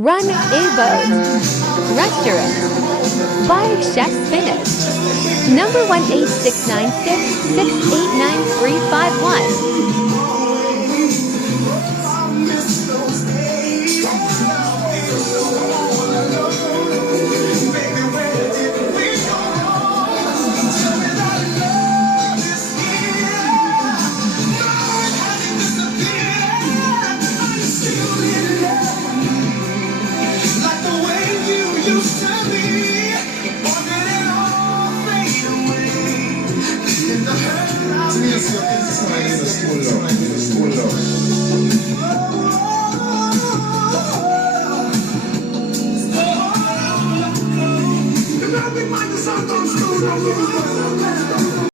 Run a boat. Restaurant. Buy chef spinach. Number 18696689351. Every mind is on those